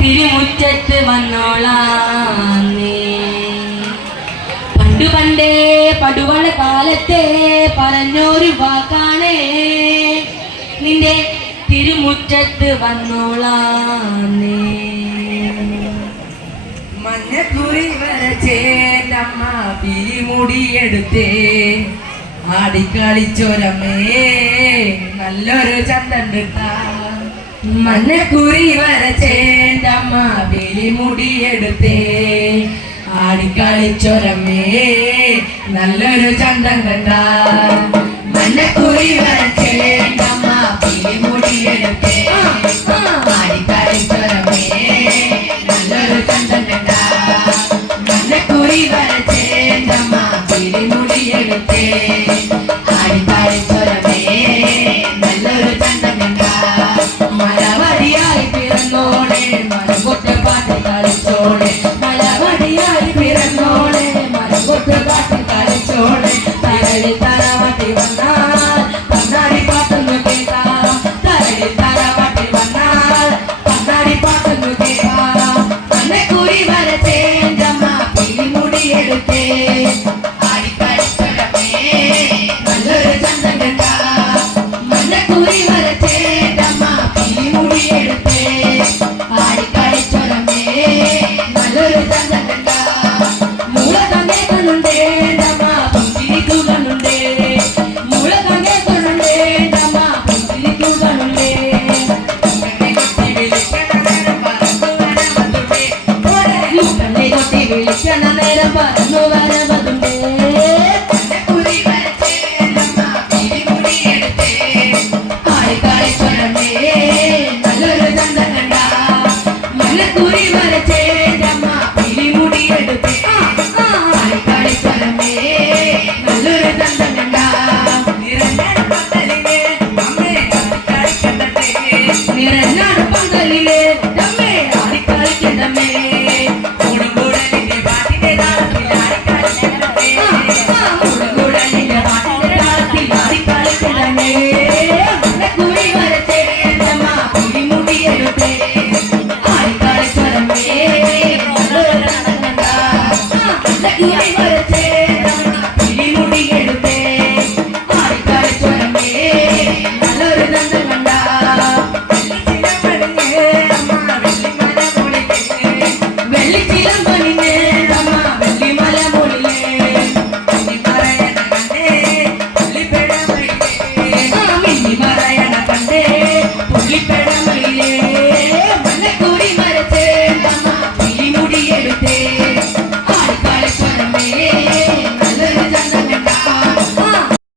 തിരുമുറ്റത്ത് വന്നോളാന്നേ. പണ്ടു പണ്ടേ പടുവള കാലത്തെ പറഞ്ഞൊരു വാക്കാണേ, നിന്റെ തിരുമുറ്റത്ത് വന്നോളാന്നേ. മഞ്ഞക്കുറി വരച്ചേണ്ടമ്മ പിരിമുടിയെടുത്തേ, ആടിക്കളിച്ചൊരമ്മേ നല്ലൊരു ചന്തം കിട്ടാ. മഞ്ഞക്കുറി വരച്ചേണ്ടമ്മ പിരിമുടിയെടുത്തേ, ആടിക്കളിച്ചൊരമ്മേ നല്ലൊരു ചന്തം കണ്ടാ. മഞ്ഞക്കുറി വരച്ചേണ്ടമ്മ പിരിമുടിയെടുത്തേ, ആടിക്കളിച്ചൊരമ്മേ നല്ലൊരു ചന്തം കണ്ടാ. മഞ്ഞക്കുറി വരച്ചേണ്ടമ്മ പിരിമുടിയെടുത്തേ, ആടിക്കളിച്ചൊരമ്മേ നല്ലൊരു ചന്തം കണ്ടാ. മലവടിയായി പിറന്നോളെ മരംകൊട്ട് പാട്ട് കളിച്ചോളെ, മലവടിയായി പിറന്നോളെ മരംകൊട്ട് പാട്ട് കളിച്ചോളെ. തരളിൽ തറവാട്ടി വന്നാൽ കണ്ണാടി പാട്ടൊന്നു കേൾക്കാം, തരളിൽ തറവാട്ടി വന്നാൽ കണ്ണാടി പാട്ടൊന്നു കേൾക്കാം. മഞ്ഞക്കുറി വരച്ചേണ്ടമ്മ പിരിമുടിയെടുത്തേ, ആടിക്കളിച്ചൊരമ്മേ നല്ലൊരു ചന്തം കണ്ടാ. മഞ്ഞക്കുറി വരച്ചേണ്ടമ്മ പിരിമുടിയെടുത്തേ, ആടിക്കളിച്ചൊരമ്മേ നല്ലൊരു ചന്തം കണ്ടാ. മുള തങ്ങേ കൊണ്ടുണ്ടേണ്ടമ്മ പുഞ്ചിരിക്കുകയുണ്ടേ, മുള തങ്ങേ കൊണ്ടുണ്ടേണ്ടമ്മ പുഞ്ചിരിക്കുകയുണ്ടേ. കണ്ണെ കൊട്ടി വിളിക്കണ നേരം പറന്നു വരവത്തുണ്ടേ, കണ്ണെ കൊട്ടി വിളിക്കണ നേരം പറന്നു